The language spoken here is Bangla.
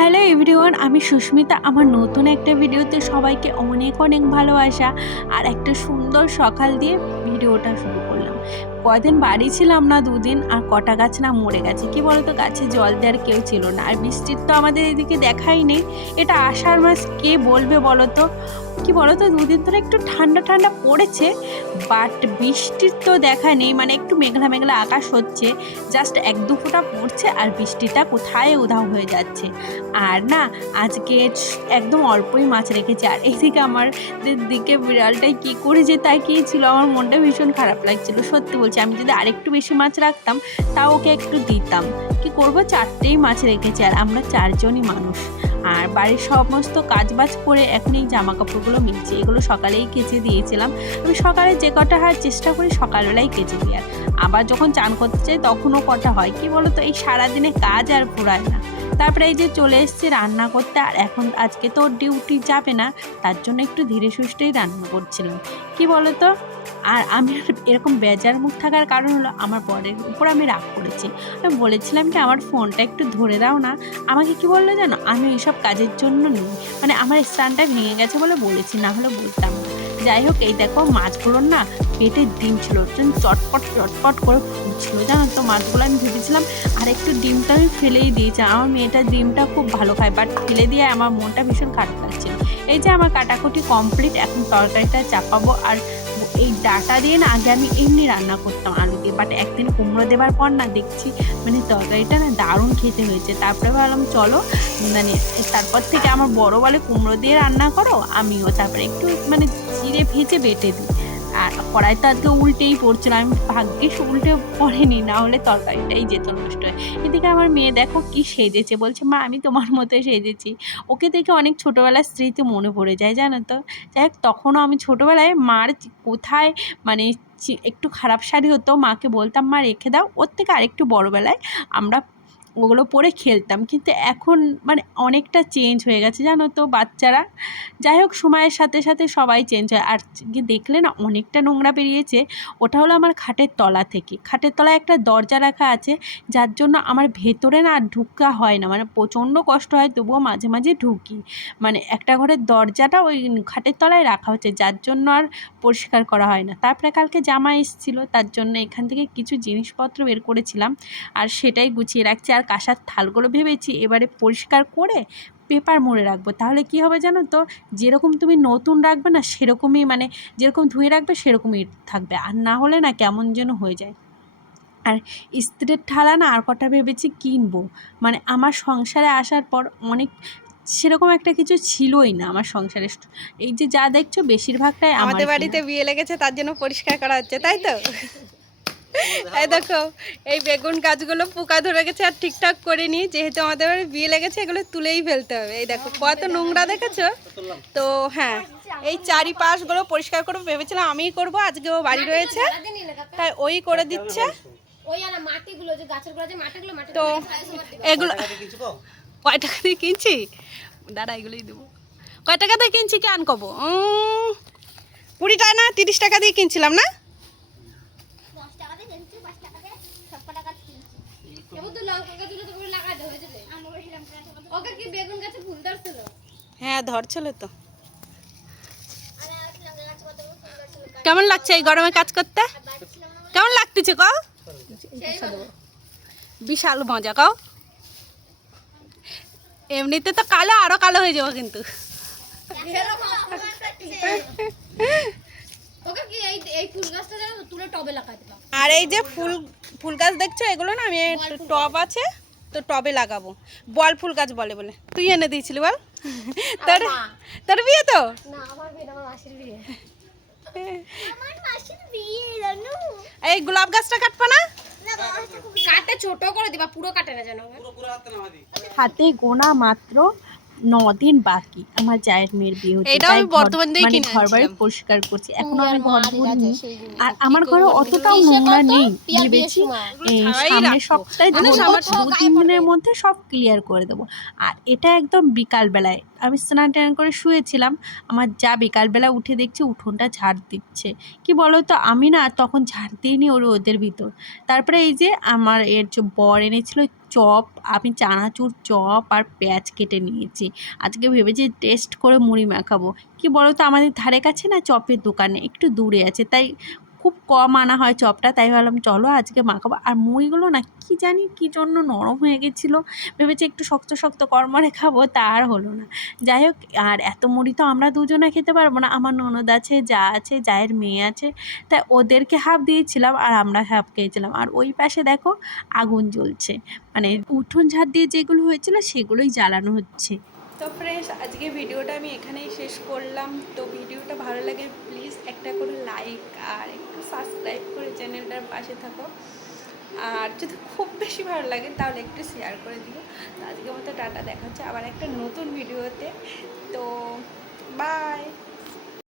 হ্যালো এভরিওয়ান, আমি সুস্মিতা। আমার নতুন একটা ভিডিওতে সবাইকে অনেক অনেক ভালোবাসা আর একটা সুন্দর সকাল দিয়ে ভিডিওটা শুরু করলাম। কয়দিন বাড়ি ছিলাম না, দুদিন, আর কটা গাছ না মরে গেছে। কি বলতো, গাছে জল দেওয়ার কেউ ছিল না। আর বৃষ্টির তো আমাদের এদিকে দেখাই নেই। এটা আষাঢ় মাস কে বলবে বলো তো কি বলো তো দুদিন ধরে একটু ঠান্ডা ঠান্ডা পড়েছে বাট বৃষ্টির তো দেখা নেই। মানে একটু মেঘলা মেঘলা আকাশ হচ্ছে জাস্ট এক দু ফোঁটা পড়ছে, আর বৃষ্টিটা কোথায় উধাও হয়ে যাচ্ছে। আর না, আজকে একদম অল্পই মাছ রেখেছে। আর এইদিকে আমার দিকে বিড়ালটাই কী করে যে তাকিয়েছিল, আমার মনটা ভীষণ খারাপ লাগছিল, সত্যি বলছি, আমি যদি আরেকটু বেশি মাছ রাখতাম, তাও ওকে একটু দিতাম। কি করব? চারটেই মাছ রেখেছি আর আমরা চারজনই মানুষ। আর বাড়ির সমস্ত কাজবাজ করে এখন এই জামা কাপড়গুলো মিলছে। এগুলো সকালেই কেচে দিয়েছিলাম। আমি সকালে যে কটা হয় চেষ্টা করি সকালবেলায় কেচে দিই আর আবার যখন চান করতে চাই, তখনও কটা হয়। কি বলো তো এই সারাদিনে কাজ আর ফুরায় না। তারপরে এই যে চলে এসছে রান্না করতে, আর এখন আজকে তো ডিউটি যাবে না, তার জন্য একটু ধীরে সুস্থেই রান্না করছিলাম। কি বলো তো আর আমি এরকম বেজার মুখ থাকার কারণ হলো আমার বরের উপর আমি রাগ করেছি। আমি বলেছিলাম কি, আমার ফোনটা একটু ধরে দাও না। আমাকে কি বলল জানো? আমি এইসব কাজের জন্য নেই। মানে আমার স্থানটা ভেঙে গেছে বলে বলেছি, না হলে বলতাম যাই হোক, এই দেখো মাছগুলোর না পেটে ডিম ছিল চটপট চটপট করে ফুটছিল, জানো তো মাছগুলো আমি ভেবেছিলাম আর একটু ডিমটা আমি ফেলেই দিয়েছি। আমার মেয়েটা ডিমটা খুব ভালো খায় বাট ফেলে দিয়ে আমার মনটা ভীষণ খারাপ লাগছে এই যে আমার কাটাকুটি কমপ্লিট এখন তরকারিটা চাপাবো আর এই ডাটা দিয়ে না আগে আমি এমনি রান্না করতাম আলু দিয়ে বাট একদিন কুমড়ো দেওয়ার পর না দেখছি মানে তরকারিটা না দারুণ খেতে হয়েছে। তারপরে ভাবলাম, চলো মানে তারপর থেকে আমার বড় বলে কুমড়ো দিয়ে রান্না করো, আমিও। তারপরে একটু মানে জিরে ভেজে বেটে দিই। আর কড়াই তো আজকে উল্টেই পড়ছিল। আমি ভাগ্যিস উল্টে পড়েনি, না হলে তরকারিটাই যেত নষ্ট হয়। এদিকে আমার মেয়ে দেখো কি সেজেছে। বলছে, মা, আমি তোমার মতোই সেজেছি। ওকে দেখে অনেক ছোটোবেলার স্মৃতি মনে পড়ে যায়, জানো তো? যাই হোক, তখনও আমি ছোটোবেলায় মার কোথায় মানে একটু খারাপ শাড়ি হতো, মাকে বলতাম, মা, রেখে দাও। ওর থেকে আরেকটু বড়োবেলায় আমরা ওগুলো পরে খেলতাম। কিন্তু এখন মানে অনেকটা চেঞ্জ হয়ে গেছে, জানো তো, বাচ্চারা। যাই হোক, সময়ের সাথে সাথে সবাই চেঞ্জ হয়। আর দেখলে না, অনেকটা নোংরা বেরিয়েছে। ওটা হলো আমার খাটের তলা থেকে। খাটের তলায় একটা দরজা রাখা আছে, যার জন্য আমার ভেতরে না আর ঢুকা হয় না। মানে প্রচণ্ড কষ্ট হয়, তবুও মাঝে মাঝে ঢুকি। মানে একটা ঘরের দরজাটা ওই খাটের তলায় রাখা হচ্ছে, যার জন্য আর পরিষ্কার করা হয় না। তারপরে কালকে জামা এসেছিল, তার জন্য এখান থেকে কিছু জিনিসপত্র বের করেছিলাম। আর সেটাই গুছিয়ে রাখছি। আর কাঁসার থালগুলো ভেবেছি এবারে পরিষ্কার করে পেপার মুড়ে রাখব। তাহলে কি হবে জানো তো? যেরকম তুমি নতুন রাখবে না সেরকমই মানে যেরকম ধুয়ে রাখবে সেরকমই থাকবে। আর না হলে না কেমন যেন হয়ে যায়। আর স্ত্রীর ঠালা না আর কটা ভেবেছি কিনবো। মানে আমার সংসারে আসার পর অনেক সেরকম একটা কিছু ছিলই না আমার সংসারে। এই যে যা দেখছ বেশিরভাগটাই আমাদের বাড়িতে বিয়ে লেগেছে তার জন্য পরিষ্কার করা হচ্ছে তাই তো? এই দেখো এই বেগুন গাছগুলো পোকা ধরে গেছে আর ঠিকঠাক করিনি যেহেতু আমাদের বাড়ি বিয়ে লেগেছে এগুলো তুলেই ফেলতে হবে। এই দেখো কত নোংরা দেখেছ? তো হ্যাঁ এই চারিপাশগুলো পরিষ্কার করে ভেবেছিলাম আমিই করব আজকে ও বাড়ি রয়েছে। তাই ওই করে দিচ্ছে। তো এগুলো কয় টাকা দিয়ে কিনছি দাঁড়া এগুলোই দেবো। কয় টাকা দিয়ে কিনছি কি আন কবো কুড়ি টাকা না তিরিশ টাকা দিয়ে কিনছিলাম না দশ টাকা দিয়ে কিনছি পাঁচ টাকা দিয়ে সব টাকা কিনছি এবার তো লঙ্কা গাছগুলো তো করে লাগাতে হয়ে যাবে। ওকে কি বেগুন গাছে ফুল ধরছিল? হ্যাঁ ধরছিল তো। কেমন লাগছে এই গরমে কাজ করতে? কেমন লাগতেছে কও? বিশাল মজা কও। এমনিতে তো কালো আরও কালো হয়ে যাব কিন্তু। আর এই যে ফুল ফুল গাছ দেখছ? এগুলো না আমি একটা টব আছে তো টবে লাগাবো। বল ফুল গাছ বলে বলে। তুই এনে দিয়েছিলি বল। তোর তোর বিয়ে তো? না আমার বিয়ে না, আমার মাসির বিয়ে। আমার মাসির বিয়ে জানো। এই গোলাপ গাছটা কাটবো না? কাটে ছোট করে দিবা পুরো কাটে না জানো হাতে গোনা মাত্র দিন বাকি আমার জায়ের মেয়ের বিয়ে হচ্ছে। তাই আমি বর্তমান দিয়েই মানে কিনে ঘর বাড়ি পরিষ্কার করছি। এখন আমি ঘর সেই আর আমার ঘরে অতটাও নোংরা নেই ভেবেছি। সামনের সপ্তাহে মানে দু তিন দিনের মধ্যে সব ক্লিয়ার করে দেবো। আর এটা একদম বিকাল বেলায় আমি স্নান টান করে শুয়েছিলাম। আমার যা বিকালবেলা উঠে দেখছি উঠোনটা ঝাড় দিচ্ছে। কি বলো তো আমি না তখন ঝাড় দিইনি ওর ওদের ভিতর। তারপরে এই যে আমার এর যে বর এনেছিল চপ, আমি চানাচুর, চপ আর পেঁয়াজ কেটে নিয়েছি। আজকে ভেবেছি টেস্ট করে মুড়ি মাখাবো। কি বলো তো আমাদের ধারে কাছে না চপের দোকানে, একটু দূরে আছে। তাই খুব কম আনা হয় চপটা, তাই ভাবলাম চলো আজকে মাখাবো। আর মুড়িগুলো না কি জানি কি জন্য নরম হয়ে গেছিল, ভেবেছি একটু শক্ত শক্ত কর্মরে খাব তা আর হলো না। যাই হোক, আর এত মুড়ি তো আমরা দুজনে খেতে পারব না, আমার ননদ আছে, যা আছে, জায়ের মেয়ে আছে তাই ওদেরকে হাফ দিয়েছিলাম আর আমরা হাফ খেয়েছিলাম। আর ওই পাশে দেখো আগুন জ্বলছে মানে উঠোন ঝাড় দিয়ে যেগুলো হয়েছিল সেগুলোই জ্বালানো হচ্ছে। তো ফ্রেন্ডস আজকে ভিডিওটা আমি এখানেই শেষ করলাম। তো ভিডিওটা ভালো লাগে প্লিজ একটা করে লাইক আর একটু সাবস্ক্রাইব করে চ্যানেলটার পাশে থাকো। আর যদি খুব বেশি ভালো লাগে তাহলে একটু শেয়ার করে দিও। আজকে আজকের মতো টাটা, দেখা হচ্ছে আবার একটা নতুন ভিডিওতে তো বাই